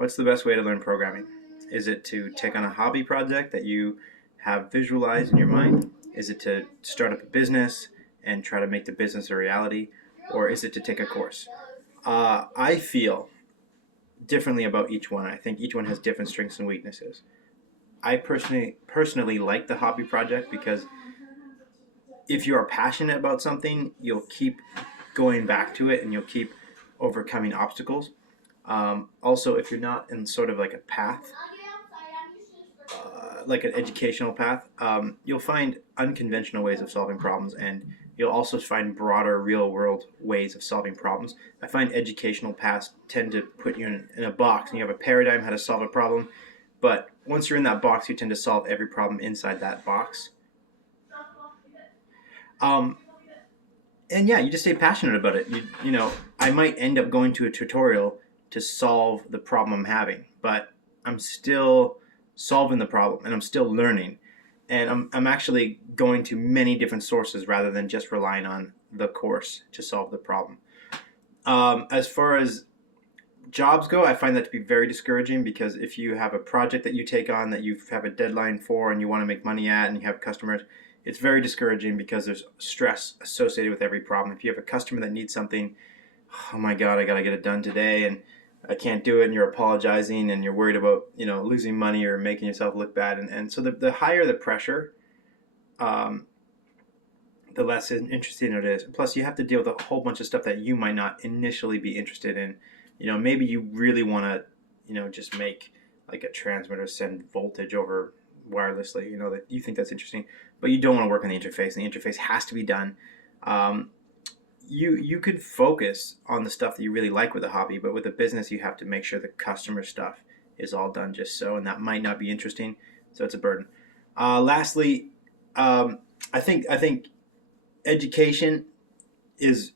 What's the best way to learn programming? Is it to take on a hobby project that you have visualized in your mind? Is it to start up a business and try to make the business a reality? Or is it to take a course? I feel differently about each one. I think each one has different strengths and weaknesses. I personally like the hobby project because if you are passionate about something, you'll keep going back to it and you'll keep overcoming obstacles. Also, if you're not in sort of like a path, like an educational path, you'll find unconventional ways of solving problems, and you'll also find broader real world ways of solving problems. I find educational paths tend to put you in a box and you have a paradigm how to solve a problem, but once you're in that box, you tend to solve every problem inside that box. Um, and yeah, you just stay passionate about it. I might end up going to a tutorial to solve the problem I'm having, but I'm still solving the problem and I'm still learning. And I'm actually going to many different sources rather than just relying on the course to solve the problem. As far as jobs go, I find that to be very discouraging because if you have a project that you take on that you have a deadline for and you want to make money at and you have customers, it's very discouraging because there's stress associated with every problem. If you have a customer that needs something, oh my God, I got to get it done today and I can't do it, and you're apologizing and you're worried about losing money or making yourself look bad. And so the higher the pressure, the less interesting it is. Plus, you have to deal with a whole bunch of stuff that you might not initially be interested in. Maybe you really want to, just make like a transmitter send voltage over wirelessly. That you think that's interesting, but you don't want to work on the interface. And the interface has to be done. You could focus on the stuff that you really like with a hobby, but with a business, you have to make sure the customer stuff is all done just so, and that might not be interesting, so it's a burden. Lastly, I think education is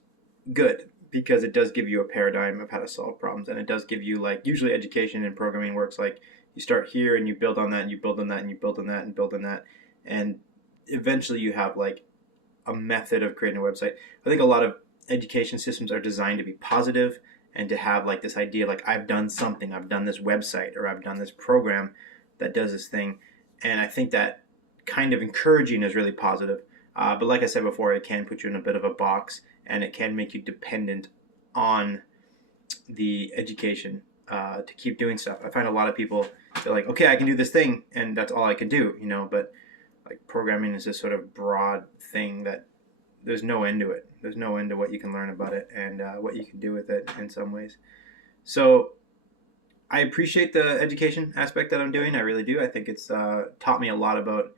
good because it does give you a paradigm of how to solve problems, and it does give you, like, usually education in programming works like you start here and you build on that and you build on that and you build on that and build on that, and eventually you have like a method of creating a website. I think a lot of education systems are designed to be positive and to have like this idea like I've done something, I've done this website or I've done this program that does this thing, and I think that kind of encouraging is really positive. But like I said before, it can put you in a bit of a box and it can make you dependent on the education to keep doing stuff. I find a lot of people, they're like, okay, I can do this thing and that's all I can do, but like programming is this sort of broad thing that there's no end to it. There's no end to what you can learn about it and what you can do with it in some ways. So I appreciate the education aspect that I'm doing. I really do. I think it's taught me a lot about,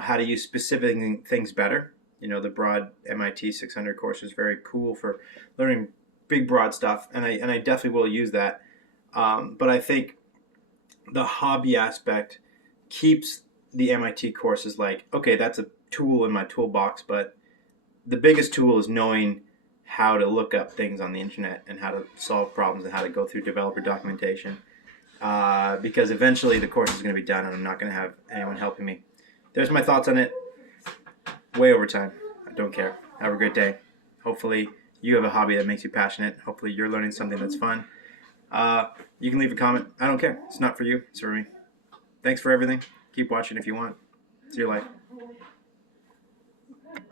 how to use specific things better. The broad MIT 600 course is very cool for learning big, broad stuff, and I definitely will use that. But I think the hobby aspect keeps the MIT course is like, okay, that's a tool in my toolbox, but the biggest tool is knowing how to look up things on the internet and how to solve problems and how to go through developer documentation. Because eventually the course is going to be done and I'm not going to have anyone helping me. There's my thoughts on it. Way over time. I don't care. Have a great day. Hopefully you have a hobby that makes you passionate. Hopefully you're learning something that's fun. You can leave a comment. I don't care. It's not for you. It's for me. Thanks for everything. Keep watching if you want. See you later.